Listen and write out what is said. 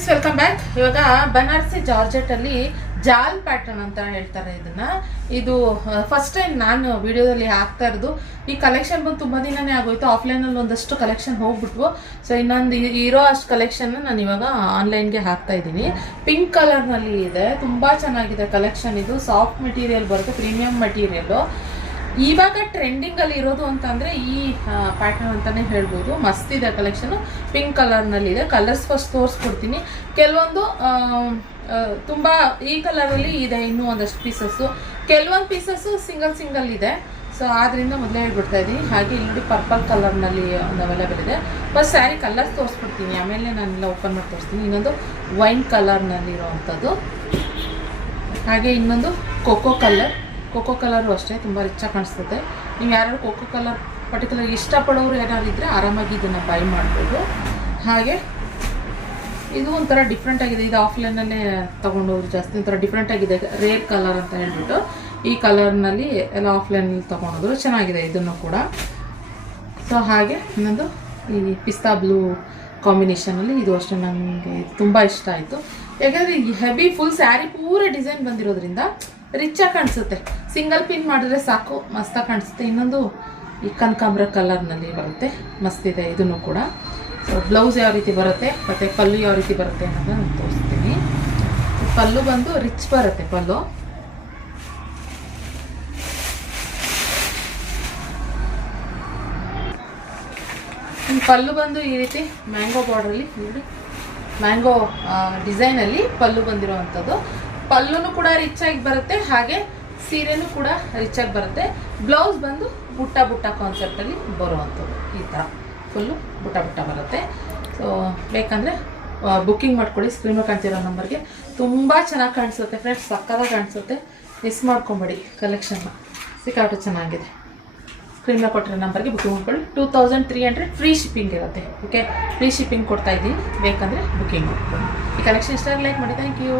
Friends welcome back. ಇವಾಗ ಬನಾರಸಿ ಜಾರ್ಜೆಟಲ್ಲಿ ಜಾಲ್ pattern ಅಂತ ಹೇಳ್ತಾರೆ ಇದನ್ನ. ಇದು ಫಸ್ಟ್ ಟೈಮ್ ನಾನು ವಿಡಿಯೋದಲ್ಲಿ ಹಾಕ್ತಾ ಇರೋದು. ಈ ಕಲೆಕ್ಷನ್ ಬಂದು ತುಂಬ ದಿನನೇ ಆಗೋಯ್ತು. ಆಫ್ಲೈನಲ್ಲಿ ಒಂದಷ್ಟು ಕಲೆಕ್ಷನ್ ಹೋಗ್ಬಿಟ್ವು. ಸೊ ಇನ್ನೊಂದು ಇರೋ ಅಷ್ಟು ಕಲೆಕ್ಷನ್ ನಾನು ಇವಾಗ ಆನ್ಲೈನ್ಗೆ ಹಾಕ್ತಾ ಇದ್ದೀನಿ. ಪಿಂಕ್ ಕಲರ್ನಲ್ಲಿ ಇದೆ, ತುಂಬ ಚೆನ್ನಾಗಿದೆ ಕಲೆಕ್ಷನ್. ಇದು ಸಾಫ್ಟ್ ಮೆಟೀರಿಯಲ್ ಬರುತ್ತೆ, ಪ್ರೀಮಿಯಂ ಮೆಟೀರಿಯಲ್ಲು. ಇವಾಗ ಟ್ರೆಂಡಿಂಗಲ್ಲಿ ಇರೋದು ಅಂತಂದರೆ ಈ ಪ್ಯಾಟರ್ನ್ ಅಂತಲೇ ಹೇಳ್ಬೋದು. ಮಸ್ತ್ ಇದೆ ಕಲೆಕ್ಷನು. ಪಿಂಕ್ ಕಲರ್ನಲ್ಲಿದೆ. ಕಲರ್ಸ್ ಫಸ್ಟ್ ತೋರಿಸ್ಕೊಡ್ತೀನಿ. ಕೆಲವೊಂದು ತುಂಬ ಈ ಕಲರಲ್ಲಿ ಇದೆ, ಇನ್ನೂ ಒಂದಷ್ಟು ಪೀಸಸ್ಸು. ಕೆಲವೊಂದು ಪೀಸಸ್ಸು ಸಿಂಗಲ್ ಇದೆ. ಸೊ ಆದ್ದರಿಂದ ಮೊದಲೇ ಹೇಳ್ಬಿಡ್ತಾ ಇದ್ದೀನಿ. ಹಾಗೆ ಇಲ್ಲಿ ನೋಡಿ ಪರ್ಪಲ್ ಕಲರ್ನಲ್ಲಿ ಒಂದು ಅವೈಲೇಬಲ್ ಇದೆ. ಫಸ್ಟ್ ಸ್ಯಾರಿ ಕಲರ್ಸ್ ತೋರಿಸ್ಬಿಡ್ತೀನಿ, ಆಮೇಲೆ ನಾನೆಲ್ಲ ಓಪನ್ ಮಾಡಿ ತೋರಿಸ್ತೀನಿ. ಇನ್ನೊಂದು ವೈನ್ ಕಲರ್ನಲ್ಲಿರೋವಂಥದ್ದು, ಹಾಗೆ ಇನ್ನೊಂದು ಕೋಕೋ ಕಲರು ಅಷ್ಟೇ, ತುಂಬ ರಿಚಾಗಿ ಕಾಣಿಸ್ತದೆ. ನೀವು ಯಾರು ಕೋಕೋ ಕಲರ್ ಪರ್ಟಿಕ್ಯುಲರ್ ಇಷ್ಟಪಡೋರು ಏನಾದ್ರು ಇದ್ದರೆ ಆರಾಮಾಗಿ ಇದನ್ನು ಬೈ ಮಾಡ್ಬೋದು. ಹಾಗೆ ಇದು ಒಂಥರ ಡಿಫ್ರೆಂಟ್ ಆಗಿದೆ. ಇದು ಆಫ್ಲೈನಲ್ಲೇ ತೊಗೊಂಡೋದ್ರು ಜಾಸ್ತಿ. ಒಂಥರ ಡಿಫ್ರೆಂಟ್ ಆಗಿದೆ, ರೇರ್ ಕಲರ್ ಅಂತ ಹೇಳ್ಬಿಟ್ಟು ಈ ಕಲರ್ನಲ್ಲಿ ಎಲ್ಲ ಆಫ್ಲೈನಲ್ಲಿ ತೊಗೊಂಡೋದ್ರು. ಚೆನ್ನಾಗಿದೆ ಇದನ್ನು ಕೂಡ. ಸೊ ಹಾಗೆ ಇನ್ನೊಂದು ಈ ಪಿಸ್ತಾ ಬ್ಲೂ ಕಾಂಬಿನೇಷನಲ್ಲಿ ಇದು ಅಷ್ಟೇ ನನಗೆ ತುಂಬ ಇಷ್ಟ ಆಯಿತು. ಯಾಕಂದರೆ ಈ ಹೆವಿ ಫುಲ್ ಸ್ಯಾರಿ ಪೂರ ಡಿಸೈನ್ ಬಂದಿರೋದ್ರಿಂದ ರಿಚಾಗಿ ಕಾಣಿಸುತ್ತೆ. ಸಿಂಗಲ್ ಪಿನ್ ಮಾಡಿದ್ರೆ ಸಾಕು, ಮಸ್ತಾಗಿ ಕಾಣಿಸುತ್ತೆ. ಇನ್ನೊಂದು ಈ ಕನಕಾಂಬ್ರ ಕಲರ್ನಲ್ಲಿ ಬರುತ್ತೆ, ಮಸ್ತಿದೆ ಇದನ್ನು ಕೂಡ. ಸೊ ಬ್ಲೌಸ್ ಯಾವ ರೀತಿ ಬರುತ್ತೆ ಮತ್ತು ಪಲ್ಲು ಯಾವ ರೀತಿ ಬರುತ್ತೆ ಅನ್ನೋದನ್ನ ನಾನು ತೋರಿಸ್ತೀನಿ. ಪಲ್ಲು ಬಂದು ರಿಚ್ ಬರುತ್ತೆ. ಪಲ್ಲು ಬಂದು ಈ ರೀತಿ ಮ್ಯಾಂಗೋ ಬಾರ್ಡ್ರಲ್ಲಿ ನೋಡಿ, ಮ್ಯಾಂಗೋ ಡಿಸೈನಲ್ಲಿ ಪಲ್ಲು ಬಂದಿರೋವಂಥದ್ದು. ಪಲ್ಲುನು ಕೂಡ ರಿಚಾಗಿ ಬರುತ್ತೆ, ಹಾಗೆ ಸೀರೆನೂ ಕೂಡ ರಿಚಾಗಿ ಬರುತ್ತೆ. ಬ್ಲೌಸ್ ಬಂದು ಬುಟ್ಟ ಕಾನ್ಸೆಪ್ಟಲ್ಲಿ ಬರುವಂಥದ್ದು. ಈ ಥರ ಫುಲ್ಲು ಬುಟ್ಟ ಬರುತ್ತೆ. ಸೊ ಬೇಕಂದರೆ ಬುಕ್ಕಿಂಗ್ ಮಾಡ್ಕೊಳ್ಳಿ. ಸ್ಕ್ರೀನ್ ಕಾಣ್ತಿರೋ ನಂಬರ್ಗೆ. ತುಂಬ ಚೆನ್ನಾಗಿ ಕಾಣಿಸುತ್ತೆ ಫ್ರೆಂಡ್ಸ್, ಸಕ್ಕತ್ತಾಗಿ ಕಾಣಿಸುತ್ತೆ. ಮಿಸ್ ಮಾಡ್ಕೊಂಬೇಡಿ ಕಲೆಕ್ಷನ್ನ, ಸಿಕ್ಕಾಪಟ್ಟೆ ಚೆನ್ನಾಗಿದೆ. ಸ್ಕ್ರೀನ್ ಕೊಟ್ಟಿರೋ ನಂಬರ್ಗೆ ಬುಕ್ಕಿಂಗ್ ಮಾಡ್ಕೊಳ್ಳಿ. 2300 ಫ್ರೀ ಶಿಪ್ಪಿಂಗ್ ಇರುತ್ತೆ. ಓಕೆ, ಫ್ರೀ ಶಿಪ್ಪಿಂಗ್ ಕೊಡ್ತಾ ಇದ್ದೀನಿ, ಬೇಕಂದರೆ ಬುಕ್ಕಿಂಗ್ ಮಾಡ್ಕೊಳ್ಳಿ. ಈ ಕಲೆಕ್ಷನ್ ಇಷ್ಟ ಲೈಕ್ ಮಾಡಿ. Thank you.